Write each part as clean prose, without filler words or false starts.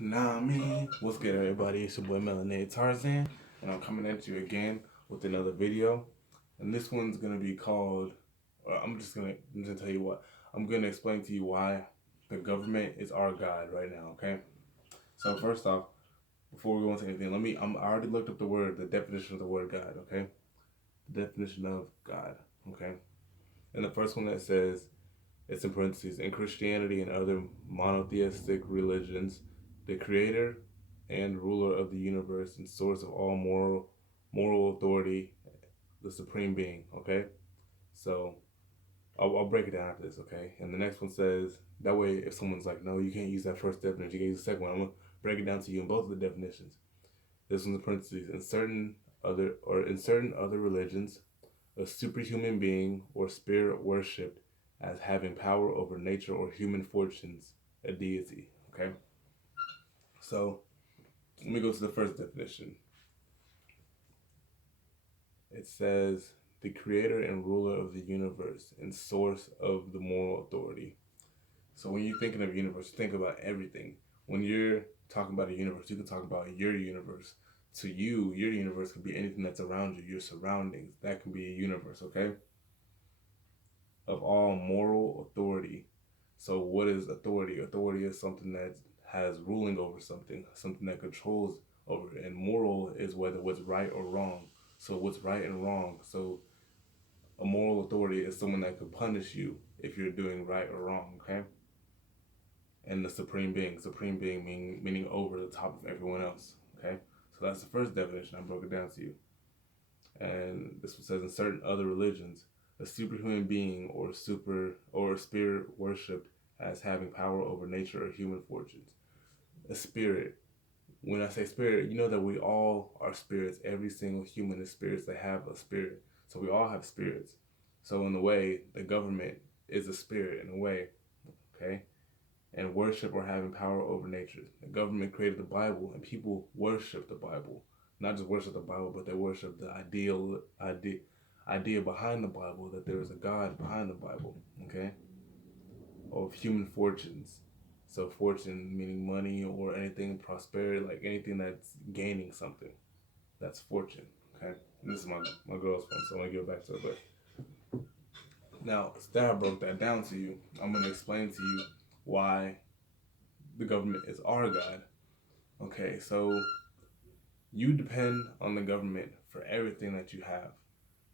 Nah, me. What's good, everybody? It's your boy Melanated Tarzan, and I'm coming at you again with another video. And this one's gonna be called. I'm just gonna tell you what. I'm gonna explain to you why the government is our god right now. Okay. So first off, before we go into anything, I already looked up the definition of the word God. Okay. The definition of God. Okay. And the first one that says it's in parentheses, in Christianity and other monotheistic religions, the creator and ruler of the universe and source of all moral authority, the supreme being. Okay, so I'll break it down after this. Okay, and the next one says that way if someone's like, no, you can't use that first definition, you can use the second one. I'm gonna break it down to you in both of the definitions. This one's in parentheses. In certain other religions, a superhuman being or spirit worshipped as having power over nature or human fortunes, a deity. Okay? So let me go to the first definition. It says the creator and ruler of the universe and source of the moral authority. So when you're thinking of universe, think about everything. When you're talking about a universe, you can talk about your universe. To you, your universe could be anything that's around you, your surroundings. That can be a universe, okay? Of all moral authority. So what is authority? Authority is something that has ruling over something that controls over it. And moral is whether what's right or wrong. So what's right and wrong. So a moral authority is someone that could punish you if you're doing right or wrong, okay? And the supreme being meaning over the top of everyone else, okay? So that's the first definition. I broke it down to you. And this one says in certain other religions, a superhuman being or spirit worshipped as having power over nature or human fortunes. A spirit. When I say spirit, you know that we all are spirits. Every single human is spirits. They have a spirit. So we all have spirits. So in a way, the government is a spirit in a way, okay? And worship or having power over nature. The government created the Bible, and people worship the Bible. Not just worship the Bible, but they worship the idea behind the Bible, that there is a God behind the Bible, okay? Of human fortunes. So fortune meaning money or anything, prosperity, like anything that's gaining something. That's fortune, okay? And this is my girl's phone, so I'm gonna give it back to her. But now that I broke that down to you, I'm gonna explain to you why the government is our God. Okay, so you depend on the government for everything that you have.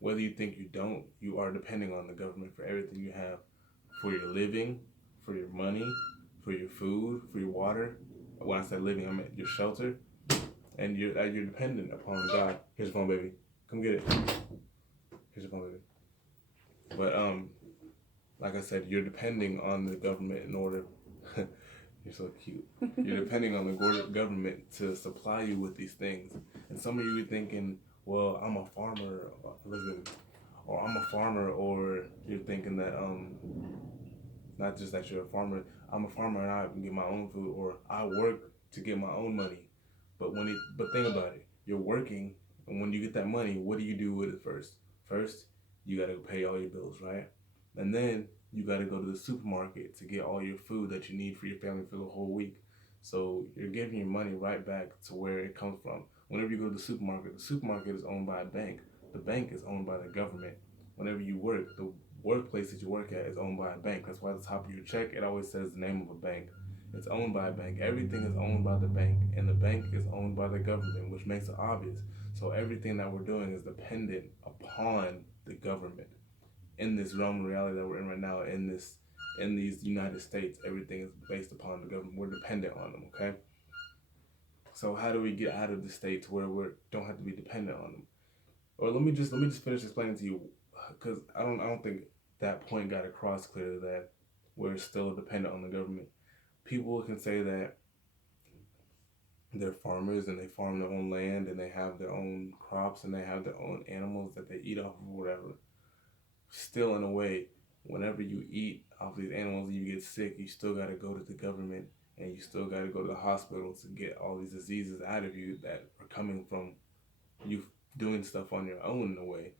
Whether you think you don't, you are depending on the government for everything you have. For your living, for your money, for your food, for your water. When I said living, I meant your shelter. And you're dependent upon God. Here's your phone, baby. Come get it. Here's your phone, baby. But like I said, you're depending on the government in order. You're so cute. You're depending on the government to supply you with these things. And some of you are thinking, well, I'm a farmer, or I'm a farmer, or you're thinking that not just that you're a farmer. I'm a farmer and I can get my own food, or I work to get my own money. But think about it. You're working, and when you get that money, what do you do with it first? First, you gotta pay all your bills, right? And then you gotta go to the supermarket to get all your food that you need for your family for the whole week. So you're giving your money right back to where it comes from. Whenever you go to the supermarket is owned by a bank. The bank is owned by the government. Whenever you work, the workplace that you work at is owned by a bank. That's why at the top of your check it always says the name of a bank. It's owned by a bank. Everything is owned by the bank, and the bank is owned by the government, which makes it obvious. So everything that we're doing is dependent upon the government. In this realm of reality that we're in right now, in these United States, everything is based upon the government. We're dependent on them. Okay. So how do we get out of the state to where we don't have to be dependent on them? Or let me just finish explaining to you, because I don't think that point got across clearly that we're still dependent on the government. People can say that they're farmers and they farm their own land and they have their own crops and they have their own animals that they eat off of or whatever. Still, in a way, whenever you eat off these animals and you get sick, you still got to go to the government and you still got to go to the hospital to get all these diseases out of you that are coming from you doing stuff on your own in a way.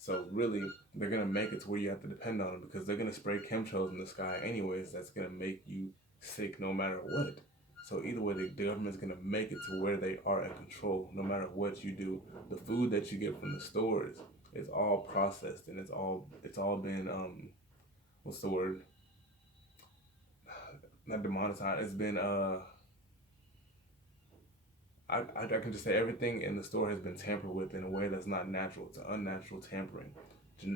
So really, they're gonna make it to where you have to depend on them because they're gonna spray chemtrails in the sky anyways. That's gonna make you sick no matter what. So either way, the government's gonna make it to where they are in control, no matter what you do. The food that you get from the stores is all processed, and it's all been what's the word? Not demonetized. It's been I can just say everything in the store has been tampered with in a way that's not natural. It's an unnatural tampering.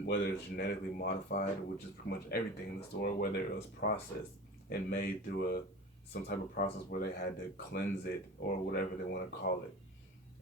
Whether it's genetically modified, which is pretty much everything in the store, whether it was processed and made through some type of process where they had to cleanse it or whatever they want to call it.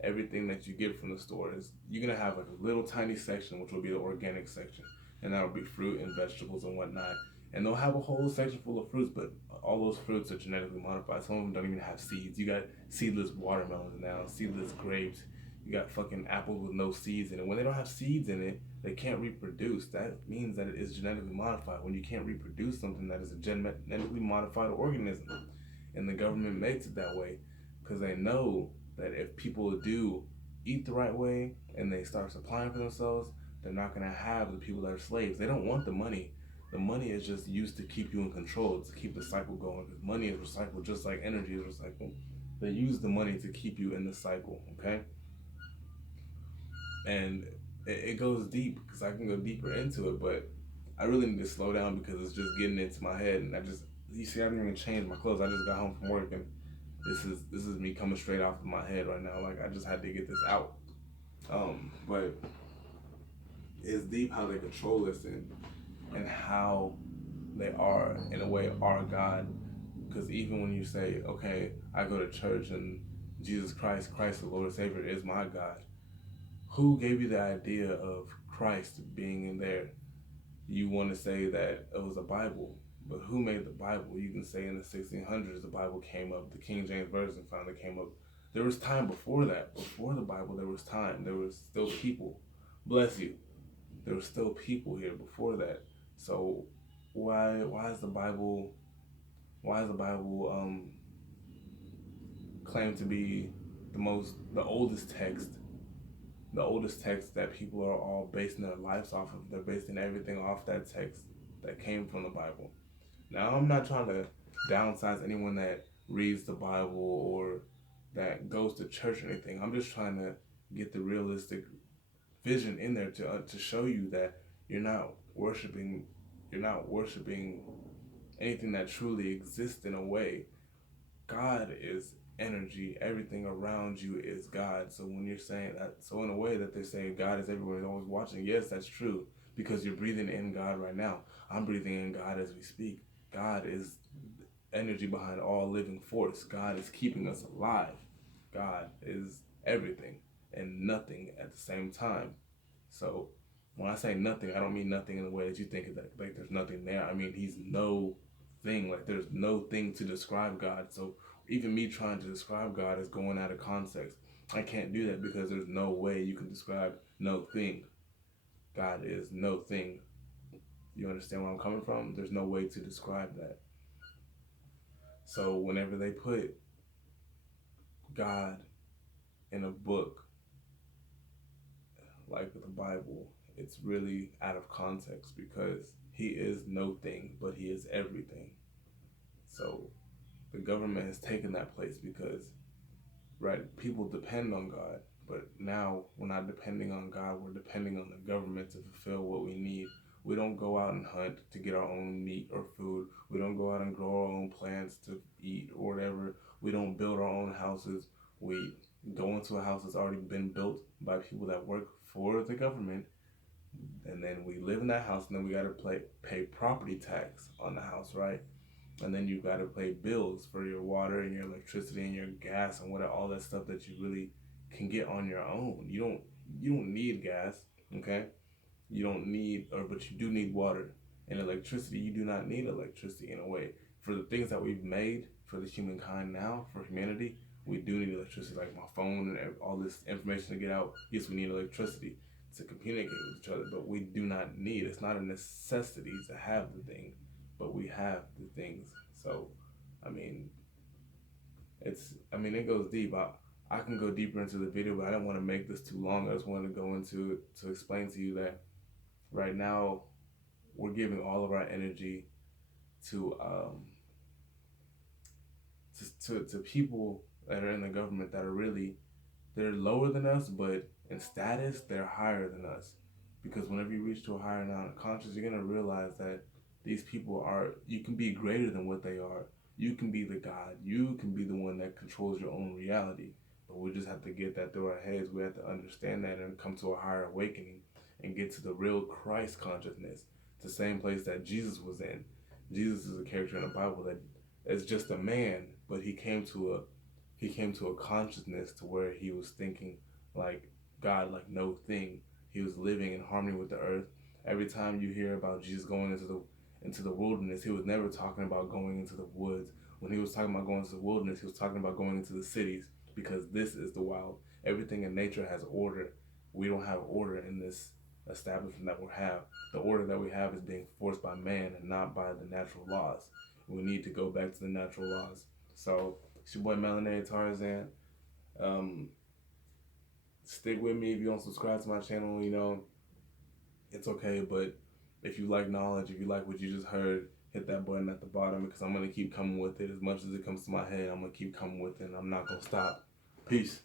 Everything that you get from the store is you're gonna have like a little tiny section, which will be the organic section, and that will be fruit and vegetables and whatnot. And they'll have a whole section full of fruits, but all those fruits are genetically modified. Some of them don't even have seeds. You got seedless watermelons now, seedless grapes. You got fucking apples with no seeds in it. When they don't have seeds in it, they can't reproduce. That means that it is genetically modified. When you can't reproduce something, that is a genetically modified organism. And the government makes it that way because they know that if people do eat the right way and they start supplying for themselves, they're not going to have the people that are slaves. They don't want the money. The money is just used to keep you in control, to keep the cycle going. Because money is recycled just like energy is recycled. They use the money to keep you in the cycle, okay? And it goes deep because I can go deeper into it, but I really need to slow down because it's just getting into my head. And you see, I didn't even change my clothes. I just got home from work, and this is me coming straight off of my head right now. Like I just had to get this out. But it's deep how they control us and how they are in a way our God. Because even when you say, okay, I go to church and Jesus Christ, the Lord and Savior, is my God. Who gave you the idea of Christ being in there? You want to say that it was the Bible, but who made the Bible? You can say in the 1600s the Bible came up, the King James Version finally came up. There was time before that. Before the Bible, there was time. There was still people. Bless you. There were still people here before that. So why is the Bible claimed to be the oldest text that people are all basing their lives off of? They're basing everything off that text that came from the Bible. Now, I'm not trying to downsize anyone that reads the Bible or that goes to church or anything. I'm just trying to get the realistic vision in there to show you that you're not worshiping anything that truly exists in a way. God is energy. Everything around you is God. So when you're saying that, so in a way that they're saying God is everywhere, he's always watching. Yes, that's true because you're breathing in God right now. I'm breathing in God as we speak. God is energy behind all living force. God is keeping us alive. God is everything and nothing at the same time. So when I say nothing, I don't mean nothing in the way that you think that like there's nothing there. I mean he's no thing. Like there's no thing to describe God. So even me trying to describe God is going out of context. I can't do that because there's no way you can describe no thing. God is no thing. You understand where I'm coming from? There's no way to describe that. So whenever they put God in a book like the Bible, it's really out of context because he is no thing, but he is everything. So the government has taken that place because, right, people depend on God, but now we're not depending on God, we're depending on the government to fulfill what we need. We don't go out and hunt to get our own meat or food. We don't go out and grow our own plants to eat or whatever. We don't build our own houses. We go into a house that's already been built by people that work for the government, and then we live in that house, and then we got to pay property tax on the house, right? And then you got to pay bills for your water and your electricity and your gas and all that stuff that you really can get on your own. You don't need gas, okay? You don't need, but you do need water and electricity. You do not need electricity in a way. For the things that we've made for the humankind now, for humanity, we do need electricity, like my phone and all this information to get out. Yes, we need electricity to communicate with each other, but we do not need. It's not a necessity to have the thing, but we have the things. So, I mean, it goes deep. I can go deeper into the video, but I don't want to make this too long. I just wanted to go into it to explain to you that right now we're giving all of our energy to to people that are in the government that are really, they're lower than us, but in status they're higher than us. Because whenever you reach to a higher amount of conscious, you're gonna realize that these people are, you can be greater than what they are. You can be the God. You can be the one that controls your own reality. But we just have to get that through our heads. We have to understand that and come to a higher awakening and get to the real Christ consciousness. It's the same place that Jesus was in. Jesus is a character in the Bible that is just a man, but he came to a consciousness to where he was thinking like God, like no thing. He was living in harmony with the earth. Every time you hear about Jesus going into the wilderness, he was never talking about going into the woods. When he was talking about going into the wilderness, he was talking about going into the cities, because this is the wild. Everything in nature has order. We don't have order in this establishment that we have. The order that we have is being forced by man and not by the natural laws. We need to go back to the natural laws. So it's your boy Melanated Tarzan. Um, Stick with me if you don't subscribe to my channel. It's okay, but if you like knowledge, if you like what you just heard, hit that button at the bottom, because I'm gonna keep coming with it. As much as it comes to my head, I'm gonna keep coming with it, and I'm not gonna stop. Peace.